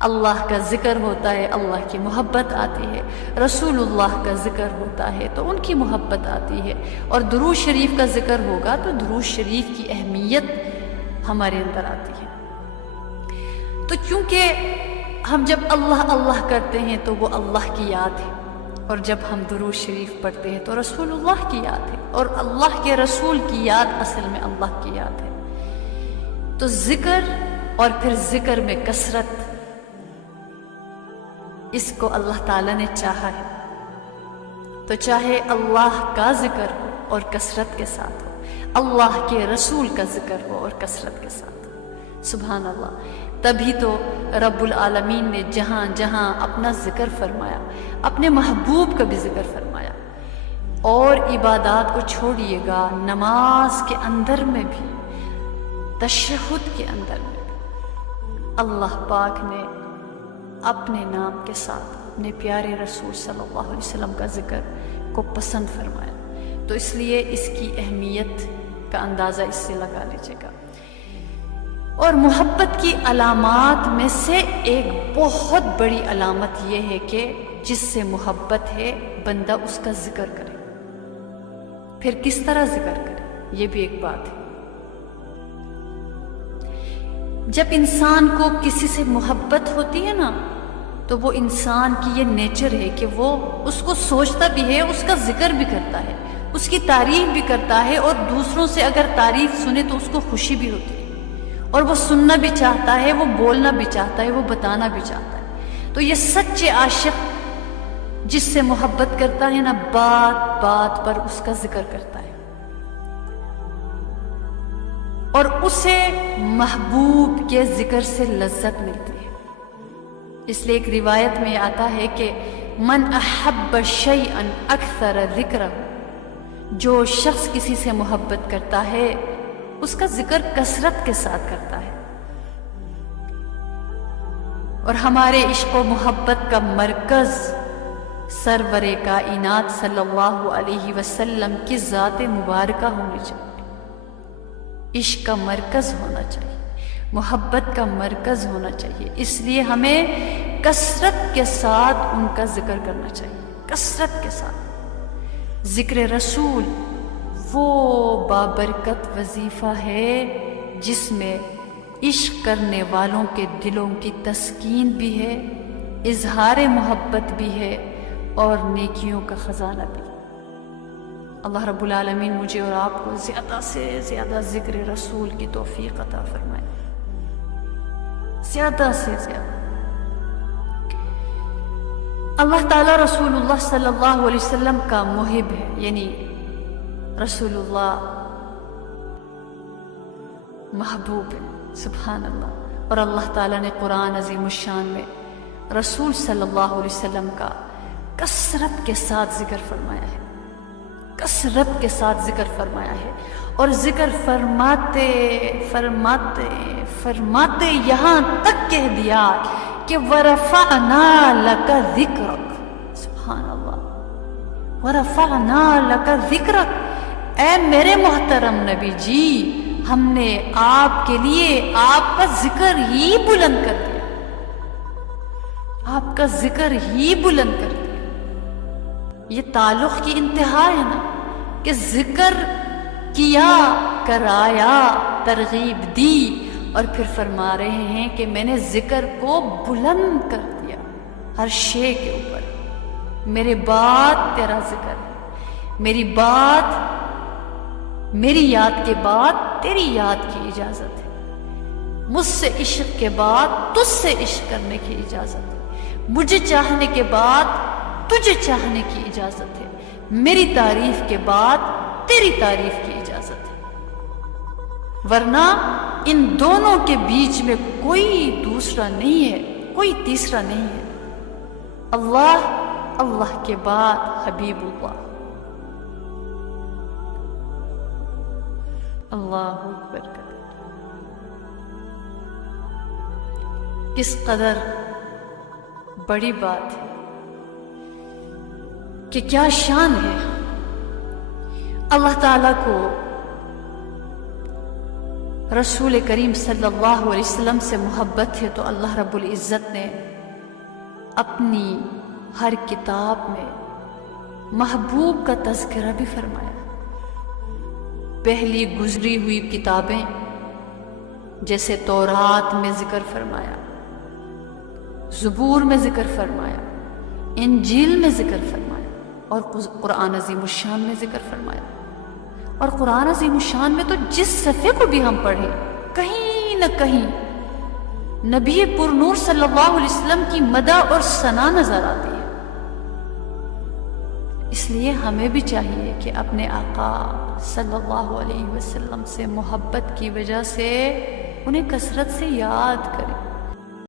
اللہ کا ذکر ہوتا ہے اللہ کی محبت آتی ہے، رسول اللہ کا ذکر ہوتا ہے تو ان کی محبت آتی ہے، اور درود شریف کا ذکر ہوگا تو درود شریف کی اہمیت ہمارے اندر آتی ہے۔ تو چونکہ ہم جب اللہ اللہ کرتے ہیں تو وہ اللہ کی یاد ہے، اور جب ہم درود شریف پڑھتے ہیں تو رسول اللہ کی یاد ہے، اور اللہ کے رسول کی یاد اصل میں اللہ کی یاد ہے۔ تو ذکر اور پھر ذکر میں کثرت، اس کو اللہ تعالیٰ نے چاہا ہے، تو چاہے اللہ کا ذکر ہو اور کثرت کے ساتھ ہو، اللہ کے رسول کا ذکر ہو اور کثرت کے ساتھ ہو، سبحان اللہ۔ تبھی تو رب العالمین نے جہاں جہاں اپنا ذکر فرمایا، اپنے محبوب کا بھی ذکر فرمایا، اور عبادات کو چھوڑیے گا، نماز کے اندر میں بھی، تشہد کے اندر میں بھی اللہ پاک نے اپنے نام کے ساتھ اپنے پیارے رسول صلی اللہ علیہ وسلم کا ذکر کو پسند فرمایا۔ تو اس لیے اس کی اہمیت کا اندازہ اس سے لگا لیجیے گا۔ اور محبت کی علامات میں سے ایک بہت بڑی علامت یہ ہے کہ جس سے محبت ہے بندہ اس کا ذکر کرے۔ پھر کس طرح ذکر کرے یہ بھی ایک بات ہے۔ جب انسان کو کسی سے محبت ہوتی ہے نا تو وہ انسان کی یہ نیچر ہے کہ وہ اس کو سوچتا بھی ہے، اس کا ذکر بھی کرتا ہے، اس کی تعریف بھی کرتا ہے، اور دوسروں سے اگر تعریف سنے تو اس کو خوشی بھی ہوتی ہے، اور وہ سننا بھی چاہتا ہے، وہ بولنا بھی چاہتا ہے، وہ بتانا بھی چاہتا ہے۔ تو یہ سچے عاشق جس سے محبت کرتا ہے نا، بات بات پر اس کا ذکر کرتا ہے، اور اسے محبوب کے ذکر سے لذت ملتی ہے۔ اس لیے ایک روایت میں آتا ہے کہ من احب شیئا اکثر ذکرہ، جو شخص کسی سے محبت کرتا ہے اس کا ذکر کثرت کے ساتھ کرتا ہے۔ اور ہمارے عشق و محبت کا مرکز سرور کائنات صلی اللہ علیہ وسلم کی ذات مبارکہ ہونی چاہیے۔ عشق کا مرکز ہونا چاہیے، محبت کا مرکز ہونا چاہیے۔ اس لیے ہمیں کثرت کے ساتھ ان کا ذکر کرنا چاہیے، کثرت کے ساتھ۔ ذکر رسول وہ بابرکت وظیفہ ہے جس میں عشق کرنے والوں کے دلوں کی تسکین بھی ہے، اظہار محبت بھی ہے، اور نیکیوں کا خزانہ بھی۔ اللہ رب العالمین مجھے اور آپ کو زیادہ سے زیادہ ذکر رسول کی توفیق عطا فرمائے، زیادہ سے زیادہ۔ اللہ تعالیٰ رسول اللہ صلی اللہ علیہ وسلم کا محب ہے، یعنی رسول اللہ محبوب ہے، سبحان اللہ۔ اور اللہ تعالیٰ نے قرآن عظیم الشان میں رسول صلی اللہ علیہ وسلم کا کثرت کے ساتھ ذکر فرمایا ہے، کثرت کے ساتھ ذکر فرمایا ہے، اور ذکر فرماتے فرماتے فرماتے یہاں تک کہہ دیا کہ وَرَفَعْنَا لَكَ ذِكْرَكَ، سبحان اللہ، وَرَفَعْنَا لَكَ ذِكْرَكَ، اے میرے محترم نبی جی، ہم نے آپ کے لیے آپ کا ذکر ہی بلند کر دیا، آپ کا ذکر ہی بلند کر دیا۔ یہ تعلق کی انتہا ہے نا کہ ذکر کیا، کرایا، ترغیب دی، اور پھر فرما رہے ہیں کہ میں نے ذکر کو بلند کر دیا ہر شے کے اوپر۔ میرے بعد تیرا ذکر ہے، میری بات، میری یاد کے بعد تیری یاد کی اجازت ہے، مجھ سے عشق کے بعد تجھ سے عشق کرنے کی اجازت ہے، مجھے چاہنے کے بعد تجھے چاہنے کی اجازت ہے، میری تعریف کے بعد تیری تعریف کی اجازت ہے، ورنہ ان دونوں کے بیچ میں کوئی دوسرا نہیں ہے، کوئی تیسرا نہیں ہے۔ اللہ، اللہ کے بعد حبیب اللہ، اللہ اکبر۔ کس قدر بڑی بات ہے کہ کیا شان ہے اللہ تعالیٰ کو رسول کریم صلی اللہ علیہ وسلم سے محبت ہے تو اللہ رب العزت نے اپنی ہر کتاب میں محبوب کا تذکرہ بھی فرمایا۔ پہلی گزری ہوئی کتابیں جیسے تورات میں ذکر فرمایا، زبور میں ذکر فرمایا، انجیل میں ذکر فرمایا، اور قرآن عظیم الشان میں ذکر فرمایا۔ اور قرآن عظیم الشان میں تو جس صفحے کو بھی ہم پڑھیں کہیں نہ کہیں نبی پر نور صلی اللہ علیہ وسلم کی مدح اور ثنا نظر آتی ہے۔ اس لیے ہمیں بھی چاہیے کہ اپنے آقا صلی اللہ علیہ وسلم سے محبت کی وجہ سے انہیں کثرت سے یاد کریں۔